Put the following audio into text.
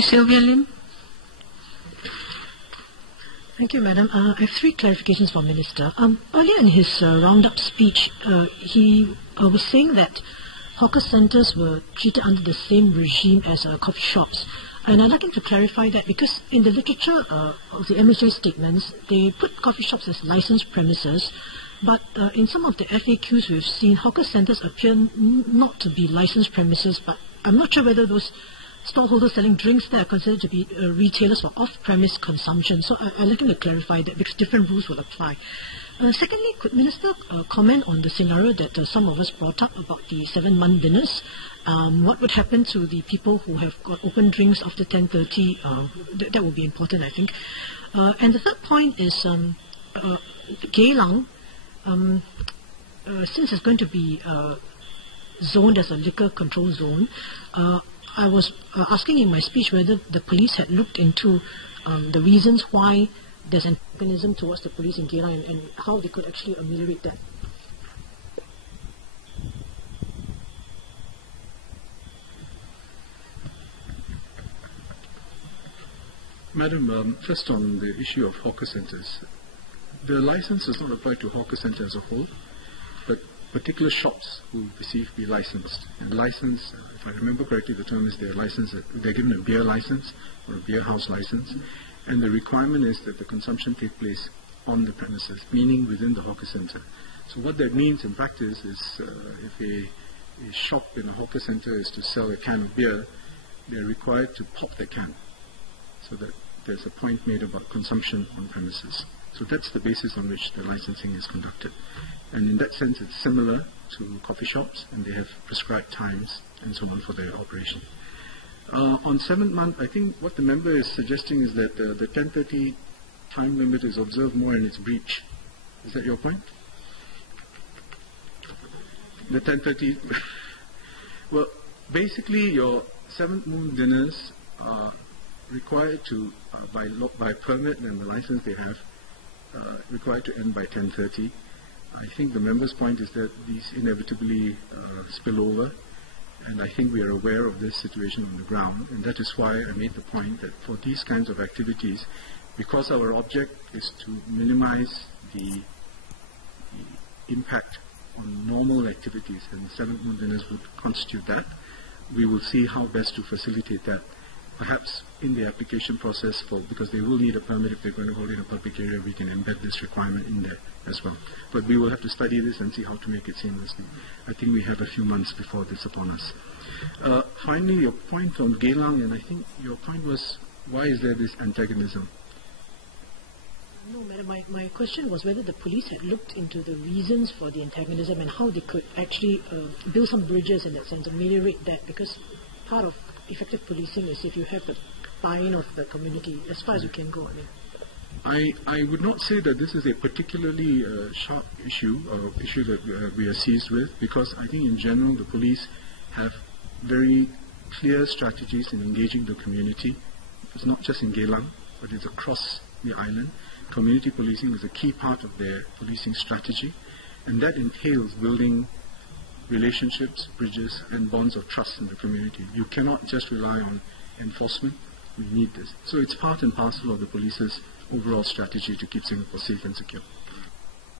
Ms. Sylvia Lim. Thank you, Madam. I have three clarifications for Minister. Earlier in his roundup speech, he was saying that hawker centres were treated under the same regime as coffee shops. And I'd like him to clarify that because in the literature of the MHA statements, they put coffee shops as licensed premises, but in some of the FAQs we've seen, hawker centres appear not to be licensed premises, but I'm not sure whether those stallholders selling drinks there are considered to be retailers for off-premise consumption. So I'd like him to clarify that because different rules will apply. Secondly, could Minister comment on the scenario that some of us brought up about the 7-month dinners? What would happen to the people who have got open drinks after 10:30? That would be important, I think. And the third point is Geylang, since it's going to be zoned as a liquor control zone, I was asking in my speech whether the police had looked into the reasons why there's antagonism towards the police in Geylang and how they could actually ameliorate that. Madam, first on the issue of hawker centres. The license does not apply to hawker centre as a whole, but particular shops will be licensed. And license, if I remember correctly, the term is they're given a beer license or a beer house license, and the requirement is that the consumption take place on the premises, meaning within the hawker centre. So what that means in practice is if a shop in a hawker centre is to sell a can of beer, they're required to pop the can, so that there's a point made about consumption on premises. So that's the basis on which the licensing is conducted. And in that sense, it's similar to coffee shops, and they have prescribed times and so on for their operation. On 7th month, I think what the member is suggesting is that the 10:30 time limit is observed more and it's breached. Is that your point? The 10:30... Well, basically your 7th moon dinners are required to, by permit and the license they have, required to end by 10:30. I think the member's point is that these inevitably spill over, and I think we are aware of this situation on the ground, and that is why I made the point that for these kinds of activities, because our object is to minimize the impact on normal activities, and 7th moon dinners would constitute that, we will see how best to facilitate that. Perhaps in the application process, because they will need a permit if they're going to hold in a public area, we can embed this requirement in there as well. But we will have to study this and see how to make it seamlessly. I think we have a few months before this upon us. Finally, your point on Geylang, and I think your point was, why is there this antagonism? No, Madam, my question was whether the police had looked into the reasons for the antagonism and how they could actually build some bridges in that sense, ameliorate that, because part of effective policing is if you have the buy-in of the community as far as you can go. I would not say that this is a particularly sharp issue that we are seized with, because I think in general the police have very clear strategies in engaging the community. It's not just in Geylang, but it's across the island. Community policing is a key part of their policing strategy, and that entails building relationships, bridges, and bonds of trust in the community. You cannot just rely on enforcement. We need this. So it's part and parcel of the police's overall strategy to keep Singapore safe and secure.